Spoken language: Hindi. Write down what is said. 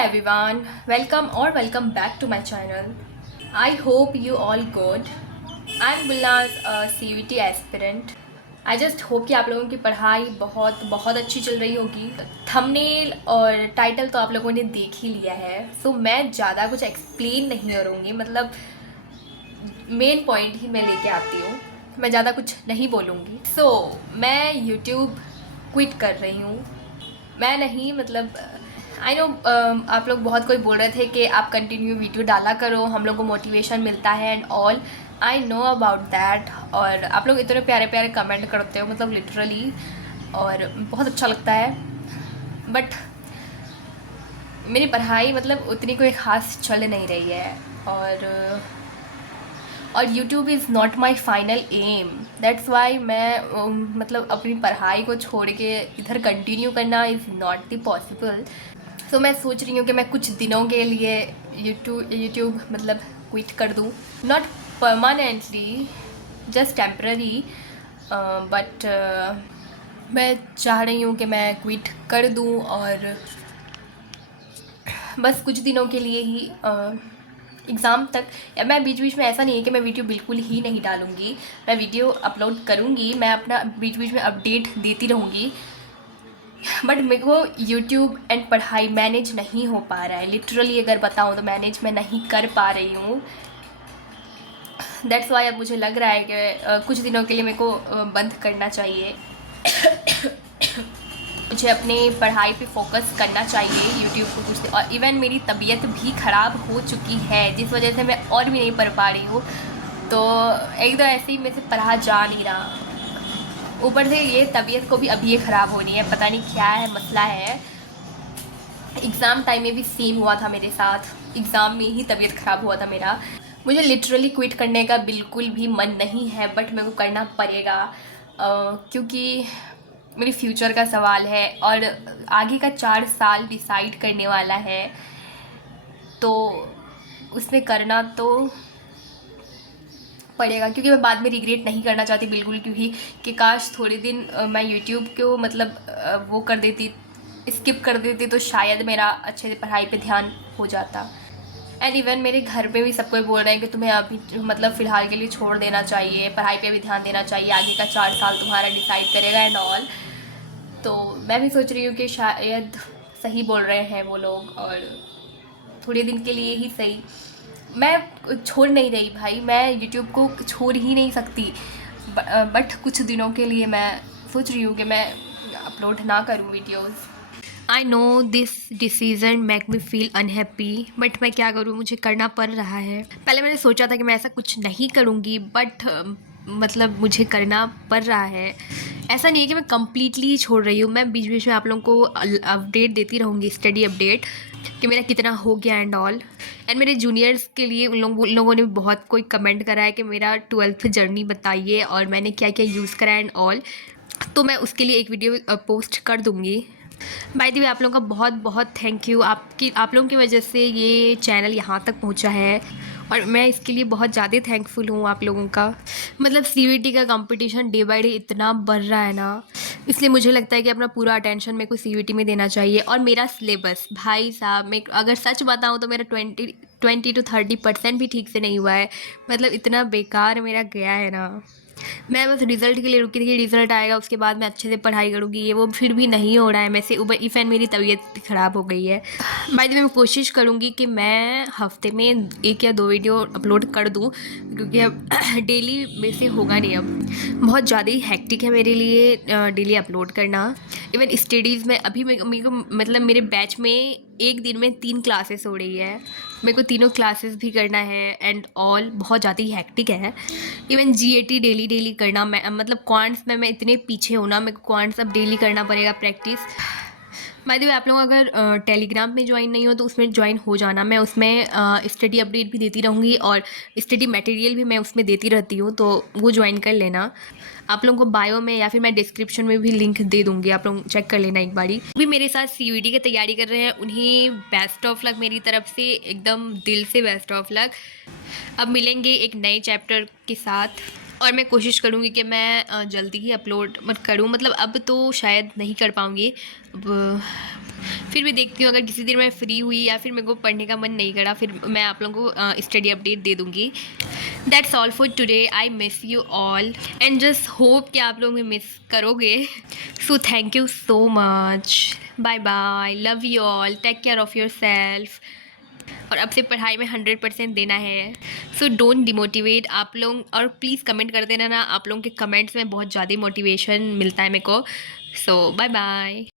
everyone, welcome back to my channel. I hope you all good. I'm Gulnaz, a CUET aspirant. I just hope कि आप लोगों की पढ़ाई बहुत बहुत अच्छी चल रही होगी। थंबनेल और टाइटल तो आप लोगों ने देख ही लिया है, सो मैं ज़्यादा कुछ एक्सप्लेन नहीं करूँगी, मतलब मेन पॉइंट ही मैं लेके आती हूँ। मैं ज़्यादा कुछ नहीं बोलूँगी। मैं YouTube क्विट कर रही हूँ। मैं नहीं, मतलब आई नो आप लोग बहुत कोई बोल रहे थे कि आप कंटिन्यू वीडियो डाला करो, हम लोग को मोटिवेशन मिलता है and all. I know about that. और आप लोग इतने प्यारे प्यारे कमेंट करते हो, मतलब लिटरली, और बहुत अच्छा लगता है। बट मेरी पढ़ाई मतलब उतनी कोई ख़ास चल नहीं रही है, और YouTube is not my final aim. That's why मैं मतलब अपनी पढ़ाई को छोड़ के इधर कंटिन्यू करना इज़ नॉट द पॉसिबल। तो मैं सोच रही हूँ कि मैं कुछ दिनों के लिए यूट्यूब मतलब क्विट कर दूँ, not permanently, just temporary, but मैं चाह रही हूँ कि मैं क्विट कर दूँ और बस कुछ दिनों के लिए ही एग्ज़ाम तक। या मैं बीच बीच में, ऐसा नहीं है कि मैं वीडियो बिल्कुल ही नहीं डालूँगी, मैं वीडियो अपलोड करूँगी, मैं अपना बीच बीच में अपडेट देती रहूँगी। बट मेरे को यूट्यूब एंड पढ़ाई मैनेज नहीं हो पा रहा है, लिटरली अगर बताऊँ तो मैनेज मैं नहीं कर पा रही हूँ। दैट्स वाई अब मुझे लग रहा है कि कुछ दिनों के लिए मेरे को बंद करना चाहिए। मुझे अपने पढ़ाई पे फोकस करना चाहिए, यूट्यूब को कुछ। और इवन मेरी तबीयत भी ख़राब हो चुकी है, जिस वजह से मैं और भी नहीं पढ़ पा रही हूँ। तो एक तो ऐसे ही मेरे से पढ़ा जा नहीं रहा, ऊपर से ये तबीयत को भी अभी ये ख़राब होनी है, पता नहीं क्या है मसला है। एग्ज़ाम टाइम में भी सेम हुआ था मेरे साथ, एग्ज़ाम में ही तबीयत ख़राब हुआ था मेरा। मुझे लिटरली क्विट करने का बिल्कुल भी मन नहीं है, बट मेरे को करना पड़ेगा, क्योंकि मेरी फ्यूचर का सवाल है और आगे का 4 साल डिसाइड करने वाला है। तो उसमें करना तो पड़ेगा, क्योंकि मैं बाद में रिग्रेट नहीं करना चाहती बिल्कुल, क्योंकि कि काश थोड़े दिन मैं यूट्यूब को मतलब वो कर देती, स्किप कर देती, तो शायद मेरा अच्छे से पढ़ाई पे ध्यान हो जाता। एंड इवन मेरे घर पे भी सब कोई बोल रहे हैं कि तुम्हें अभी मतलब फ़िलहाल के लिए छोड़ देना चाहिए, पढ़ाई पे भी ध्यान देना चाहिए, आगे का 4 साल तुम्हारा डिसाइड करेगा एंड ऑल। तो मैं भी सोच रही हूँ कि शायद सही बोल रहे हैं वो लोग, और थोड़े दिन के लिए ही सही। मैं छोड़ नहीं रही भाई, मैं यूट्यूब को छोड़ ही नहीं सकती, बट कुछ दिनों के लिए मैं सोच रही हूँ कि मैं अपलोड ना करूँ videos. I know this decision make me feel unhappy, but मैं क्या करूँ, मुझे करना पड़ रहा है। पहले मैंने सोचा था कि मैं ऐसा कुछ नहीं करूँगी, बट मतलब मुझे करना पड़ रहा है। ऐसा नहीं है कि मैं कम्प्लीटली छोड़ रही हूँ, मैं बीच बीच में आप लोगों को अपडेट देती रहूँगी, स्टडी अपडेट, कि मेरा कितना हो गया एंड ऑल। एंड मेरे जूनियर्स के लिए उन लोगों ने बहुत कोई कमेंट करा है कि मेरा 12th जर्नी बताइए और मैंने क्या क्या यूज़ करा एंड ऑल। तो मैं उसके लिए एक वीडियो पोस्ट कर दूँगी। बाय द वे, आप लोगों का बहुत बहुत थैंक यू, आप लोगों की वजह से ये चैनल यहाँ तक पहुँचा है, और मैं इसके लिए बहुत ज़्यादा थैंकफुल हूँ आप लोगों का। मतलब CUET का कंपटीशन डे बाय डे इतना बढ़ रहा है ना, इसलिए मुझे लगता है कि अपना पूरा अटेंशन मेरे को CUET में देना चाहिए। और मेरा सिलेबस भाई साहब, मैं अगर सच बताऊँ तो मेरा 20 to 30% भी ठीक से नहीं हुआ है, मतलब इतना बेकार मेरा गया है ना। मैं बस रिज़ल्ट के लिए रुकी थी कि रिज़ल्ट आएगा, उसके बाद मैं अच्छे से पढ़ाई करूँगी, ये वो, फिर भी नहीं हो रहा है। मैं से ऊपर इफ़न मेरी तबीयत ख़राब हो गई है। बाय द वे, मैं कोशिश करूँगी कि मैं हफ्ते में 1 या 2 वीडियो अपलोड कर दूँ, क्योंकि अब डेली में से होगा नहीं, अब बहुत ज़्यादा ही हेक्टिक है मेरे लिए डेली अपलोड करना। इवन स्टडीज़ में अभी मेरे को मतलब मेरे बैच में एक दिन में 3 क्लासेस हो रही है, मेरे को तीनों क्लासेस भी करना है एंड ऑल, बहुत ज़्यादा ही हेक्टिक है। इवन GAT डेली डेली करना, मैं मतलब क्वांट्स में मैं इतने पीछे हूँ ना, मेरे को क्वांट्स अब डेली करना पड़ेगा प्रैक्टिस। बाय द वे, आप लोग अगर टेलीग्राम में ज्वाइन नहीं हो तो उसमें ज्वाइन हो जाना, मैं उसमें स्टडी अपडेट भी देती रहूँगी और स्टडी मटेरियल भी मैं उसमें देती रहती हूँ, तो वो ज्वाइन कर लेना। आप लोगों को बायो में या फिर मैं डिस्क्रिप्शन में भी लिंक दे दूँगी, आप लोग चेक कर लेना एक बारी। भी मेरे साथ CUET की तैयारी कर रहे हैं, उन्हीं बेस्ट ऑफ लक, मेरी तरफ से एकदम दिल से बेस्ट ऑफ लक। अब मिलेंगे एक नए चैप्टर के साथ, और मैं कोशिश करूँगी कि मैं जल्दी ही अपलोड मत करूँ, मतलब अब तो शायद नहीं कर पाऊँगी, अब फिर भी देखती हूँ, अगर किसी दिन मैं फ्री हुई या फिर मेरे को पढ़ने का मन नहीं करा, फिर मैं आप लोगों को स्टडी अपडेट दे दूँगी। That's all for today. I miss you all and just hope कि आप लोग मिस करोगे। So thank you so much. Bye bye, love you all, take care of yourself. और अब से पढ़ाई में 100% देना है। सो डोंट डिमोटिवेट आप लोग, और प्लीज़ कमेंट कर देना ना, आप लोगों के कमेंट्स में बहुत ज़्यादा मोटिवेशन मिलता है मेरे को। सो बाय बाय।